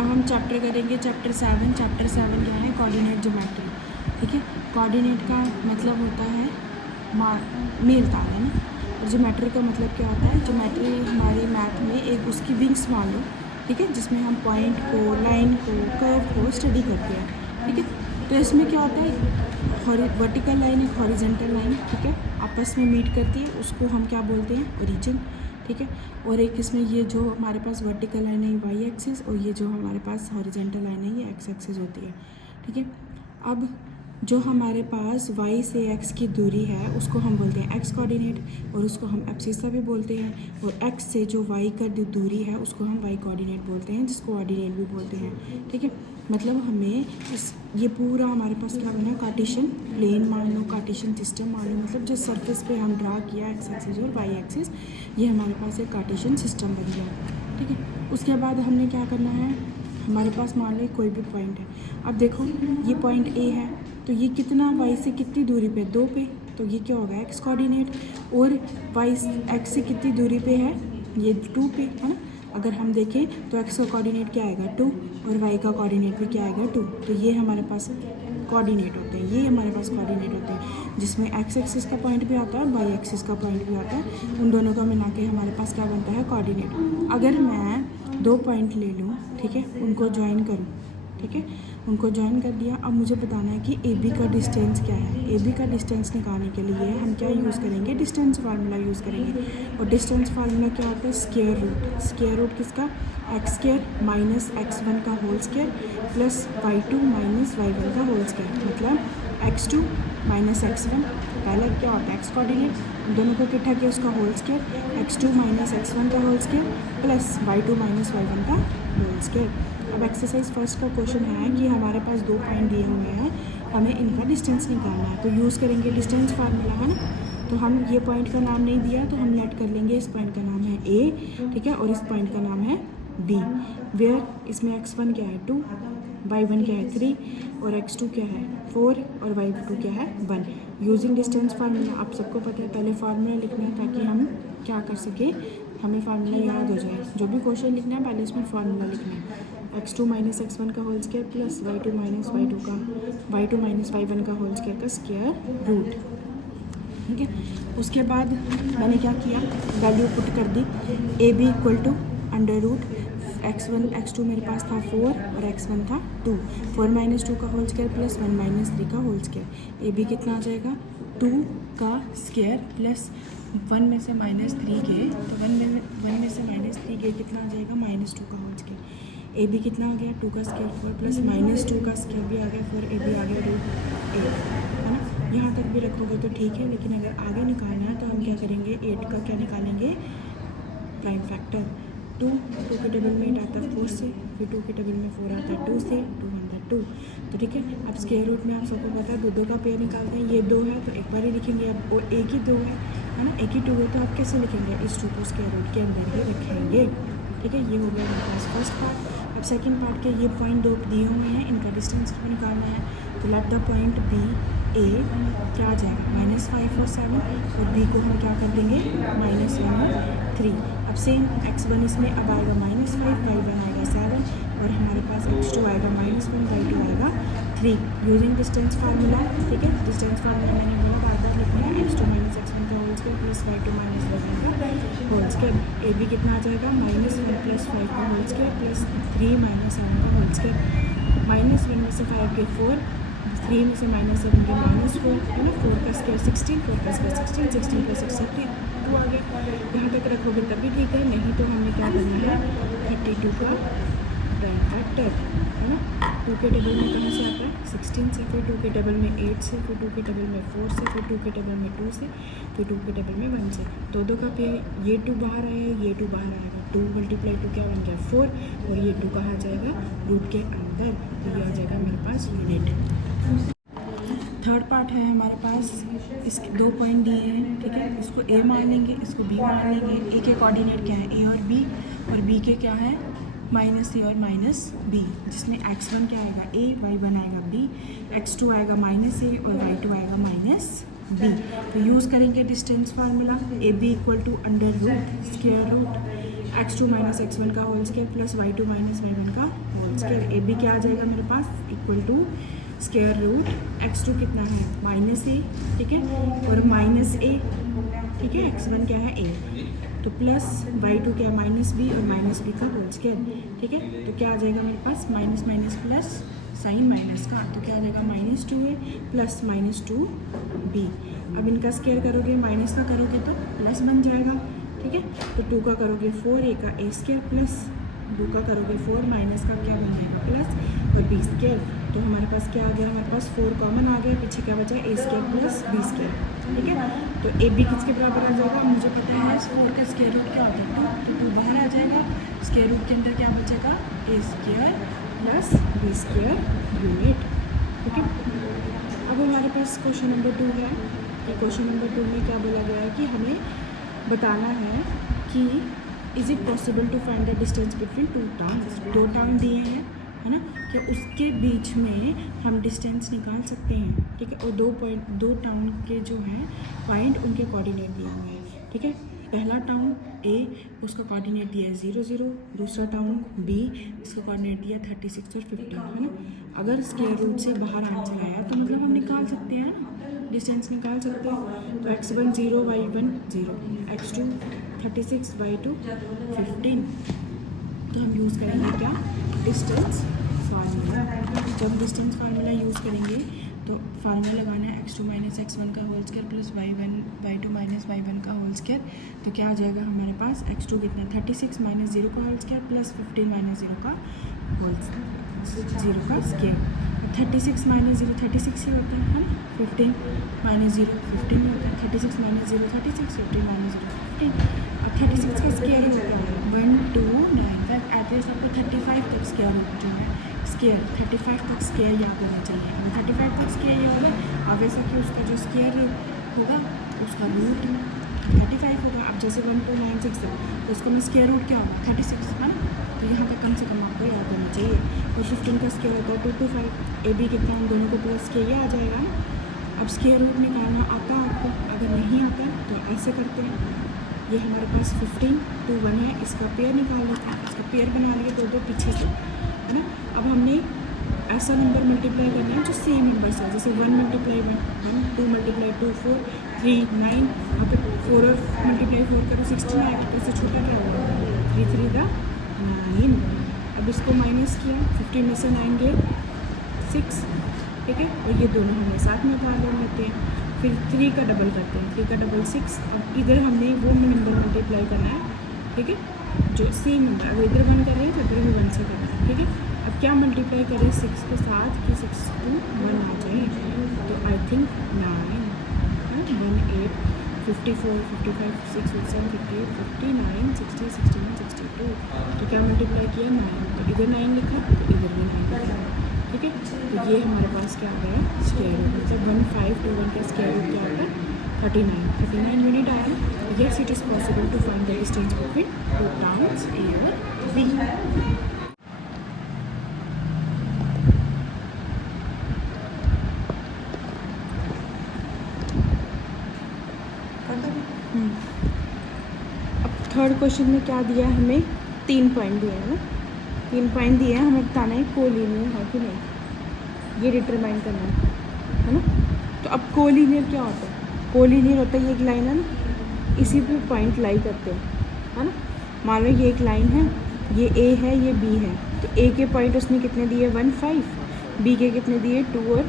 अब हम चैप्टर करेंगे चैप्टर 7। चैप्टर 7 क्या है? Coordinate geometry. ठीक है, कोऑर्डिनेट का मतलब होता है मेल ताल, है ना। और ज्योमेट्री का मतलब क्या होता है? ज्योमेट्री हमारे मैथ में एक उसकी विंग्स मान लो, ठीक है, जिसमें हम पॉइंट को, लाइन को, कर्व को स्टडी करते हैं। ठीक है, तो इसमें क्या होता है, वर्टिकल लाइन एक हॉरिजेंटल लाइन, ठीक है, आपस में मीट करती है, उसको हम क्या बोलते हैं? ओरिजिन। ठीक है, और एक इसमें ये जो हमारे पास वर्टिकल लाइन है वाई एक्सिस, और ये जो हमारे पास हॉरिजेंटल लाइन है ये एक्स एक्सिस होती है। ठीक है, अब जो हमारे पास y से x की दूरी है उसको हम बोलते हैं x कोऑर्डिनेट, और उसको हम एब्सिसा भी बोलते हैं। और x से जो y का दूरी है उसको हम y कोऑर्डिनेट बोलते हैं, जिसको ऑर्डिनेट भी बोलते हैं। ठीक है, मतलब हमें ये पूरा हमारे पास क्या बना? कार्टेशियन प्लेन मान लो, कार्टेशियन सिस्टम मान लो, मतलब जिस सरफेस पे हम ड्रा किया एक्स एक्सिस और वाई एक्सिस, ये हमारे पास एक कार्टेशियन सिस्टम बन गया। ठीक है, उसके बाद हमने क्या करना है, हमारे पास मान लो कोई भी पॉइंट है। अब देखो ये पॉइंट ए है, तो ये कितना वाई से कितनी दूरी पे? 2 पे, तो ये क्या होगा? X coordinate. और वाई एक्स से कितनी दूरी पे है? ये 2 पे, है ना। अगर हम देखें तो एक्स का कोऑर्डिनेट क्या आएगा? 2, और वाई का कोऑर्डिनेट भी क्या आएगा? 2। तो ये हमारे पास कोऑर्डिनेट होते हैं, ये हमारे पास कोऑर्डिनेट होते हैं, जिसमें एक्स एक्सिस का पॉइंट भी आता है और वाई एक्सिस का पॉइंट भी आता है। उन दोनों को मिला के हमारे पास क्या बनता है? कोऑर्डिनेट। अगर मैं 2 पॉइंट ले लूँ, ठीक है, उनको ज्वाइन करूँ, ठीक है, उनको ज्वाइन कर दिया। अब मुझे बताना है कि ए बी का डिस्टेंस क्या है। ए बी का डिस्टेंस निकालने के लिए हम क्या यूज़ करेंगे? डिस्टेंस फार्मूला यूज़ करेंगे। और डिस्टेंस फार्मूला क्या होता है? Square root. स्क्वायर रूट किसका? एक्स स्क्वायर माइनस x1 का whole square plus y2 minus y1 का होल स्क्वायर, मतलब x2 माइनस x1। पहले क्या होता है? एक्स कोऑर्डिनेट, दोनों को इकट्ठा किया उसका whole square, x2 minus x1 का whole square plus y2 minus y1 का होल स्क्वायर। अब एक्सरसाइज फर्स्ट का क्वेश्चन है कि हमारे पास 2 पॉइंट दिए हुए हैं, हमें इनका डिस्टेंस निकालना है, तो यूज़ करेंगे डिस्टेंस फार्मूला, है ना। तो हम ये पॉइंट का नाम नहीं दिया तो हम लेट कर लेंगे, इस पॉइंट का नाम है ए, ठीक है, और इस पॉइंट का नाम है बी। वेयर इसमें x1 क्या है? 2, y1 क्या है? 3, और x2 क्या है? 4, और y2 क्या है? 1। यूजिंग डिस्टेंस फार्मूला, आप सबको पता है पहले फार्मूला लिखना है ताकि हम क्या कर सकें, हमें फार्मूला याद हो जाए। जो भी क्वेश्चन लिखना है पहले इसमें फार्मूला लिखना है। x2 माइनस x1 का whole square plus y2 minus y2 का y2 माइनस y1 का होल स्क्वायर का स्क्वायर रूट। ठीक है, उसके बाद मैंने क्या किया? वैल्यू पुट कर दी। A B equal to under root x1 x2 मेरे पास था 4 और x1 था 2, 4 माइनस 2 का होल स्क्वायर प्लस 1 माइनस 3 का होल स्क्वायर। ए बी कितना आ जाएगा? 2 का स्क्वायर प्लस 1 में से माइनस 3 गए, तो 1 में से माइनस 3 गए, कितना आ जाएगा? माइनस 2 का होल स्क्वायर। ए बी कितना आ गया? 2 का स्क्वायर 4 प्लस माइनस 2 का स्क्वायर भी आ गया 4, ए बी आ गया रूट 8, है ना। यहाँ तक भी रखोगे तो ठीक है, लेकिन अगर आगे निकालना है तो हम क्या करेंगे? 8 का क्या निकालेंगे? Prime factor. 2 के टेबल में 8 आता है 4 से, फिर 2 के टेबल में 4 आता है 2 से, 2 बनता है 2। तो ठीक है, अब स्क्वायर रूट में आप सबको पता है 2 का पेयर निकालते हैं, ये 2 है तो एक बार ही लिखेंगे। अब और एक ही 2 है ना, एक ही 2 है तो आप कैसे लिखेंगे? इस 2 को स्क्वायर रूट के अंदर ही रखेंगे। ठीक है, ये हो गया हमारे पास फर्स्ट पार्ट। अब सेकंड पार्ट के ये पॉइंट 2 दिए हुए हैं, इनका डिस्टेंस निकालना है। तो लेट द पॉइंट बी ए क्या आ जाएगा? -5 और 7, और बी को हम क्या कर देंगे? -1 और 3। अब सेम x1 इसमें अब आएगा -5, y1 आएगा 7, और हमारे पास x2 आएगा -1, y2 आएगा 3। यूजिंग डिस्टेंस फार्मूला, ठीक है, डिस्टेंस फार्मूला मैंने बोला बार लिखना है, x2 माइनस x1 का whole square plus y2 minus y1 का होल स्क्वायर। ए बी कितना आ जाएगा? -1 प्लस 5 का होल स्क्वायर प्लस 3 माइनस 7 का होल स्क्वायर। -1 में से 5 के 4, 3 में से -7 के -4, है ना। 4 का स्क्वायर 16, 4 का स्क्वायर 16, 16 प्लस 6 32 आ गया। यहाँ तक रखोगे तभी ठीक है, नहीं तो हमें क्या करना है? 32 का प्राइम फैक्टर, है ना। 2 के टेबल में कहाँ से आता है? 16 से, फिर 2 के टेबल में 8 से, फिर 2 के टेबल में 4 से, फिर 2 के टेबल में 2 से, फिर 2 के टेबल में 1 से। 2 का पेयर, ये 2 बाहर आया, ये 2 बाहर आएगा, 2 मल्टीप्लाई 2 क्या बन गया? 4, और ये 2 कहाँ जाएगा? रूट के अंदर, तो ये आ जाएगा मेरे पास यूनिट। थर्ड पार्ट है हमारे पास, इसके 2 पॉइंट दिए हैं, ठीक है, इसको ए मान लेंगे, इसको बी मान लेंगे। ए के कोऑर्डिनेट क्या है? ए और बी के क्या है? -a और -b, जिसमें x1 क्या आएगा? a, y1 आएगा b, x2 आएगा -a और y2 आएगा -b। तो यूज़ करेंगे distance formula. A B equal to under root square root x2 minus x1 का whole square plus y2 minus y1 का होल स्क्वायर। ए बी क्या आ जाएगा मेरे पास equal to square root x2 कितना है -a, ठीक है, और -a, ठीक है, x1 क्या है a, तो प्लस y2 क्या है -b और -b का होल स्क्वायर, ठीक है। तो क्या आ जाएगा मेरे पास minus minus plus sign minus का, तो क्या आ जाएगा -2a प्लस -2b। अब इनका स्क्वायर करोगे माइनस का करोगे तो प्लस बन जाएगा, ठीक है। तो 2 का करोगे 4a का a स्क्वायर प्लस 2 का करोगे 4 माइनस का क्या बन जाएगा प्लस और b स्क्वायर। तो हमारे पास क्या आ गया, हमारे पास 4 कॉमन आ गया, पीछे क्या बचा a square plus b square, ठीक है। तो ए बी किसके बराबर आ जाएगा, मुझे पता है 4 का स्क्वायर रूट क्या होता है, तो 2 बाहर आ जाएगा, स्क्वायर रूट के अंदर क्या बचेगा a square plus b square unit, ठीक है। अब हमारे पास क्वेश्चन नंबर 2 है। कि क्वेश्चन नंबर 2 में क्या बोला गया है कि हमें बताना है कि is it possible to find the distance between two towns. 2 town दिए हैं, है ना, क्या उसके बीच में हम डिस्टेंस निकाल सकते हैं, ठीक है। और 2 टाउन के जो हैं पॉइंट उनके कोऑर्डिनेट दिए हुए हैं, ठीक है। पहला टाउन ए, उसका कोऑर्डिनेट दिया है 0 0, दूसरा टाउन बी, इसका कोऑर्डिनेट दिया 36 और 15, है ना। अगर स्क्वायर रूट से बाहर आंसर आया तो मतलब हम निकाल सकते हैं ना, डिस्टेंस निकाल सकते हैं। तो x1 0 y1 0, x2 36 y2 15। तो हम यूज़ करेंगे क्या, डिस्टेंस फार्मूला। जब डिस्टेंस फार्मूला यूज़ करेंगे तो फार्मूला लगाना है x2 माइनस x1 का whole square plus y2 minus y1 का होल स्क्वायर। तो क्या आ जाएगा हमारे पास x2 कितना 36 माइनस 0 का होल स्क्वायर प्लस 15 माइनस 0 का होल 0 का स्क्वायर। 36 माइनस 0 36 ही होता है ना, 15 माइनस 0 15 होता है, 36 माइनस 0 36, 15 माइनस 0 15। अब 36 का स्क्वायर होता है 1 2 9 5, एटलीस्ट आपको 35 तक स्क्वायर रूट जो है स्क्वायर 35 तक स्क्वायर याद होना चाहिए। अगर 35 तक स्क्वायर याद होगा, अब ऐसा कि उसका जो स्क्वायर होगा उसका रूट 35 होगा। अब जैसे 1 2 9 6 है तो उसका में स्क्वायर रूट क्या होगा 36, है ना। तो यहाँ तक कम से कम आपको याद होना चाहिए। और 15 का स्क्वायर होगा 225, ए बी कितना हम दोनों को प्लस किया, ये आ जाएगा ना। अब स्क्वायर रूट निकालना आता है आपको, अगर नहीं आता तो ऐसे करते हैं। ये हमारे पास 15 2 1 है, इसका पेयर निकाल लेते हैं, इसका पेयर बना लिए 2 2 पीछे से, है ना। अब हमने ऐसा नंबर मल्टीप्लाई करना है जो सेम नंबर से है, जैसे 1 मल्टीप्लाई 1 2 मल्टीप्लाई 2 4 3 9, यहाँ पे 4 और मल्टीप्लाई 4 करो 16 आएगा, तो इससे छोटा क्या होगा 3 3 दा 9। अब इसको माइनस किया, 15 में से 9 गए 6, ठीक है। और ये दोनों हमें साथ में उतार लेते हैं, फिर 3 का डबल करते हैं, 3 का डबल 6। अब इधर हमने वो नंबर मल्टीप्लाई करना है, ठीक है, जो सेम नंबर, अगर इधर 1 कर रहे हैं तो इधर भी 1 से करना है, ठीक है। अब क्या मल्टीप्लाई करें 6 के साथ कि 6 2 1 आ जाए, तो आई थिंक 9 1 8 54 55 6 7 58 59 60 61 62। तो क्या मल्टीप्लाई किया 9, तो इधर 9 लिखा तो इधर भी 9 लिखा, ठीक है। तो ये हमारे पास क्या आ गया स्क्वायर रूट, मतलब 1521 का स्क्वायर रूट क्या होगा 39 यूनिट आया। Yes it is possible to find the distance between two towns A और बी। अब थर्ड क्वेश्चन में क्या दिया है हमें, 3 पॉइंट दिए हैं ना, 3 पॉइंट दिए हैं, हमें बताना है कोलिनियर है कि नहीं, ये डिटरमाइन करना है ना। तो अब कोलिनियर क्या होता है, कोलिनियर होता है ये एक लाइन है ना, इसी पे पॉइंट लाई करते हैं, है ना। मान लो ये एक लाइन है, ये ए है ये बी है, तो ए के पॉइंट उसने कितने दिए 1 5, बी के कितने दिए 2 और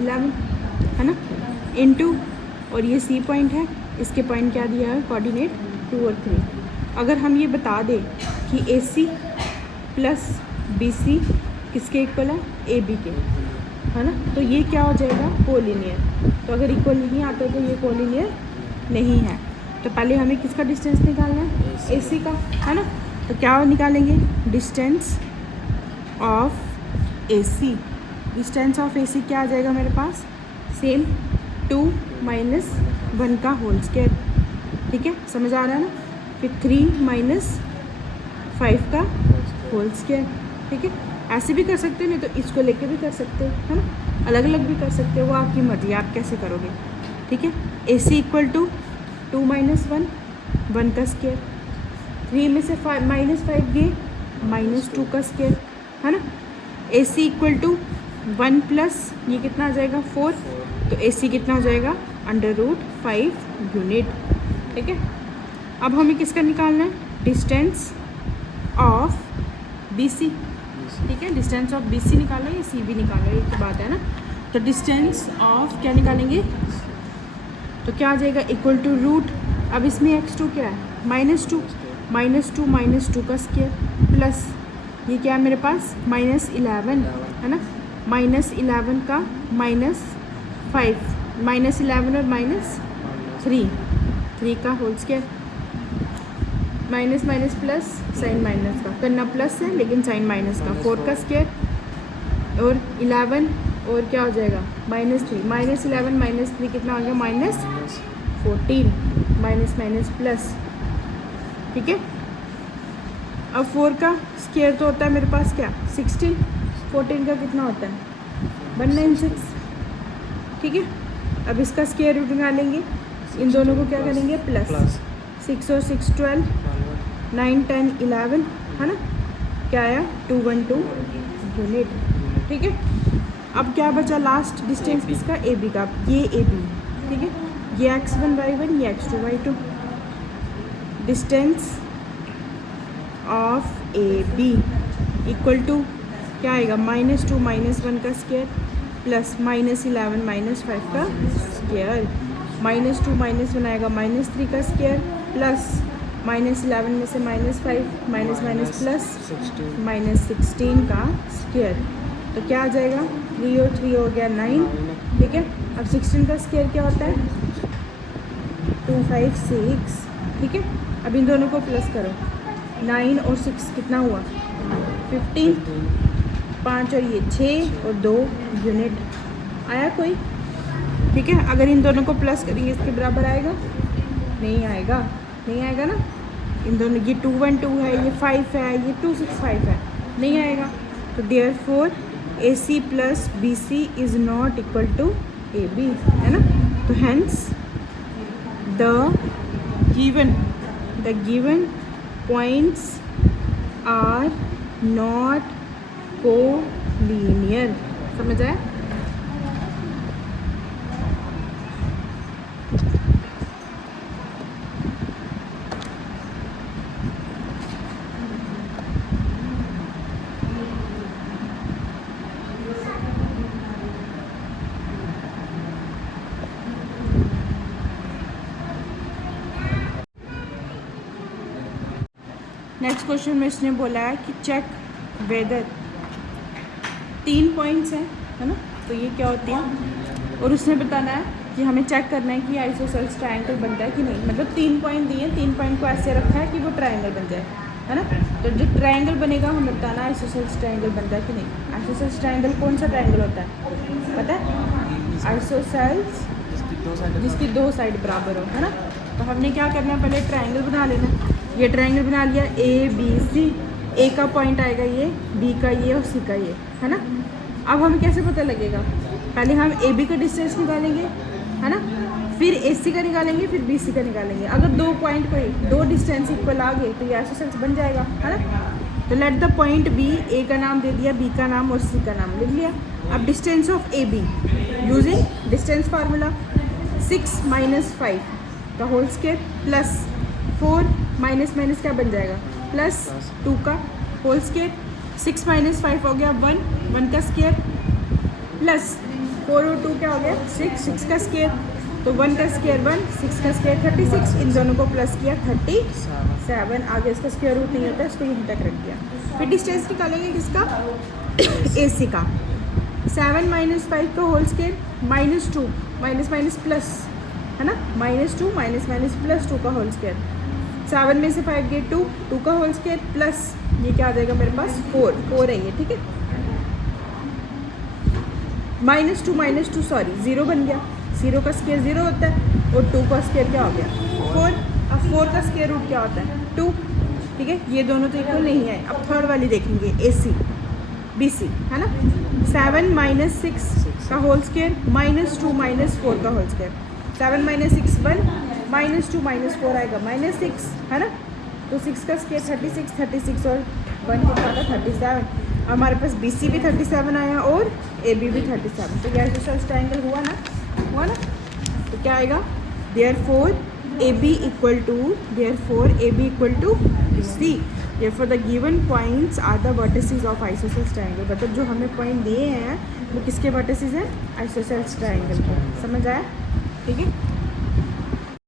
11, है ना, इनटू, और ये सी पॉइंट है, इसके पॉइंट क्या दिया है कोऑर्डिनेट 2 और 3। अगर हम ये बता दें कि ए सी प्लस बी सी किसके इक्वल है ए बी के, है ना, तो ये क्या हो जाएगा कोलिनियर। तो अगर इक्वल नहीं आता तो ये कोलिनियर नहीं है। तो पहले हमें किसका डिस्टेंस निकालना है ए सी का, है ना। तो क्या निकालेंगे distance of A C, distance of A C क्या आ जाएगा मेरे पास सेम 2 माइनस 1 का होल स्क्वायर, ठीक है, समझ आ रहा है ना। फिर 3 माइनस 5 का होल स्क्वायर, ठीक है। ऐसे भी कर सकते हो, नहीं तो इसको लेके भी कर सकते हो, है ना, अलग अलग भी कर सकते हो, वो आपकी मर्जी, आप कैसे करोगे, ठीक है। ए सी इक्वल टू 2 माइनस 1 1 का स्क्वायर, 3 में से -5 गए, -2 का स्क्वायर, है ना। AC इक्वल टू 1 प्लस ये कितना आ जाएगा 4, तो AC कितना हो जाएगा √5 यूनिट, ठीक है। अब हमें किसका निकालना है, डिस्टेंस ऑफ BC, ठीक है। डिस्टेंस ऑफ BC निकालना है या CB निकालना है, एक तो बात है ना। तो डिस्टेंस ऑफ क्या निकालेंगे, तो क्या आ जाएगा इक्वल टू रूट, अब इसमें x2 क्या है -2 -2 का स्क्वायर प्लस ये क्या है मेरे पास -11 है ना, -11 का -5 -11 और -3 का whole square, minus minus plus sign minus का करना प्लस है लेकिन साइन माइनस का, 4 का स्क्वायर और 11 और क्या हो जाएगा -3, -11 -3 कितना हो गया -14, माइनस माइनस प्लस, ठीक है। अब 4 का स्क्वायर तो होता है मेरे पास क्या 16, 14 का कितना होता है 196, ठीक है। अब इसका स्क्वायर रूट निकालेंगे, इन दोनों को क्या करेंगे प्लस 6 और 6 12, 9 10 11 है ना, क्या आया 212 यूनिट, ठीक है। अब क्या बचा लास्ट डिस्टेंस किसका AB का, ये AB, ठीक है। ये x1 y1 ये x2 y2, distance of AB equal to क्या आएगा -2 -1 का स्क्वायर प्लस -11 -5 का स्क्वायर, -2 -1 आएगा -3 का स्क्वायर प्लस -11 में से -5 माइनस माइनस प्लस -16 का स्क्वायर, तो क्या आ जाएगा 3 और 3 हो गया 9, ठीक है। अब 16 का स्क्वायर क्या होता है 256, ठीक है। अब इन दोनों को प्लस करो, 9 और 6 कितना हुआ 15, 5 और ये 6 और 2 यूनिट, आया कोई, ठीक है। अगर इन दोनों को प्लस करेंगे इसके बराबर आएगा, नहीं आएगा, नहीं आएगा ना। इन दोनों ये 212 है, ये 5 है, ये 265 है, नहीं आएगा। तो therefore AC plus BC is not equal to AB, है ना। तो hence the given points are not collinear, समझ आया। नेक्स्ट क्वेश्चन में इसने बोला है कि चेक वेदर, 3 पॉइंट्स हैं, है ना, तो ये क्या होती हैं, और उसने बताना है कि हमें चेक करना है कि आइसोसेल्स ट्रायंगल बनता है कि नहीं, मतलब 3 पॉइंट दिए, 3 पॉइंट को ऐसे रखा है कि वो ट्रायंगल बन जाए, है ना। तो जो ट्रायंगल बनेगा हमें बताना है आइसोसेल्स ट्रायंगल बनता है कि नहीं। आइसोसेल्स ट्रायंगल कौन सा ट्रायंगल होता है पता है, आइसोसेल्स जिसकी 2 साइड बराबर हो, है ना। तो हमने क्या करना है पहले ट्रायंगल बना लेना, ये ट्रायंगल बना लिया ABC, A का पॉइंट आएगा ये, B का ये और C का ये, है ना। अब हमें कैसे पता लगेगा, पहले हम AB का डिस्टेंस निकालेंगे, है ना, फिर AC का निकालेंगे, फिर BC का निकालेंगे। अगर 2 पॉइंट कोई 2 डिस्टेंस इक्वल आ गए तो ये आइसोसेल्स बन जाएगा, है ना। तो let the point B, A का नाम दे दिया, B का नाम और C का नाम लिख लिया। अब distance of AB using distance formula 6 - 5 का whole square plus 4 minus minus क्या बन जाएगा प्लस 2 का होल स्क्वायर, 6 - 5 हो गया 1 का स्क्वायर प्लस 4 और 2 क्या हो गया 6 का स्क्वायर, तो 1 का स्क्वायर 1, 6 का स्क्वायर 36, इन दोनों को प्लस किया 37, आगे इसका स्क्वायर रूट नहीं होता, इसको यहीं तक रख दिया। फिर डिस्टेंस निकालेंगे किसका AC का, 7 - 5 का whole square -2 minus minus plus, है ना, -2 माइनस माइनस प्लस 2 का होल स्क्वायर, 7 में से 5 गए 2 का होल स्क्वायर प्लस ये क्या आ जाएगा मेरे पास 4 है ये, ठीक है। -2 सॉरी 0 बन गया, 0 का स्क्वायर 0 होता है और 2 का स्क्वायर क्या हो गया 4, अब 4 का स्क्वायर रूट क्या होता है 2, ठीक है। ये दोनों तो इक्वल नहीं है। अब थर्ड वाली देखेंगे AC BC, है ना, 7 - 6 का होल स्क्वायर -2 - 4 का होल स्क्वायर, 7 - 6 1, -2 - 4 आएगा -6, है ना। तो 6 का स्क्वायर 36, 36 और 1 कितना था 37। हमारे पास बी सी भी 37 आया और ए बी भी 37। तो ये आइसोसेलेस ट्राइंगल हुआ ना। तो क्या आएगा, therefore A B equal to C. Therefore the given points are the vertices of isosceles triangle। मतलब जो हमें पॉइंट दिए हैं वो किसके वर्टिसेस हैं, आइसोसेलेस ट्राइंगल के। समझ आया? ठीक है।